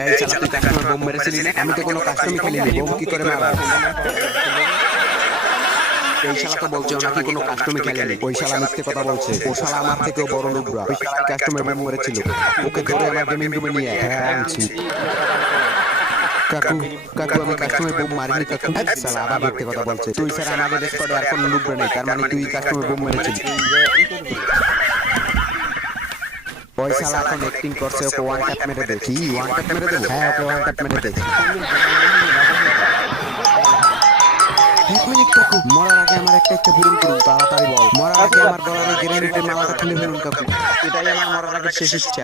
এই শালা তুই কাস্টমার বোম মেরেছিলি না? আমি তো কোনো কাস্টমই খেলিনি, বোম কি করে মারা? এই শালা তো বলছে ও নাকি কোনো কাস্টমই খেলেনি। ওই শালা মিথ্যে কথা বলছে। ও শালা আমার থেকেও বড় নুবরা। ওই শালা কাস্টমার বোম মেরেছিল। ওকে ধরে আমার গেমিং রুমে নিয়ে আয়। হ্যাঁ আনছি। কাকু কাকু আমি কাস্টমার বোম মারিনি কাকু। শালা আবার মিথ্যে কথা বলছে। তুই স্যার আমাদের স্কোয়াডে আর কোনো নুবরা নেই, তার মানে তুই কাস্টমার বোম মেরেছিলি। ওই শালা এখন অ্যাক্টিং করছে, ওকে ওয়ান ট্যাপ মেরে দে। কি ওয়ান ট্যাপ মেরে দেবো? হ্যাঁ ওকে ওয়ান ট্যাপ মেরে দে। এক মিনিট কাকু, মরার আগে আমার একটা ইচ্ছা পূরণ করুন, তাড়াতাড়ি বল। মরার আগে আমার গলার গ্রেনেডের মালাটা খুলে ফেলুন কাকু। এটাই আমার মরার আগে শেষ ইচ্ছা।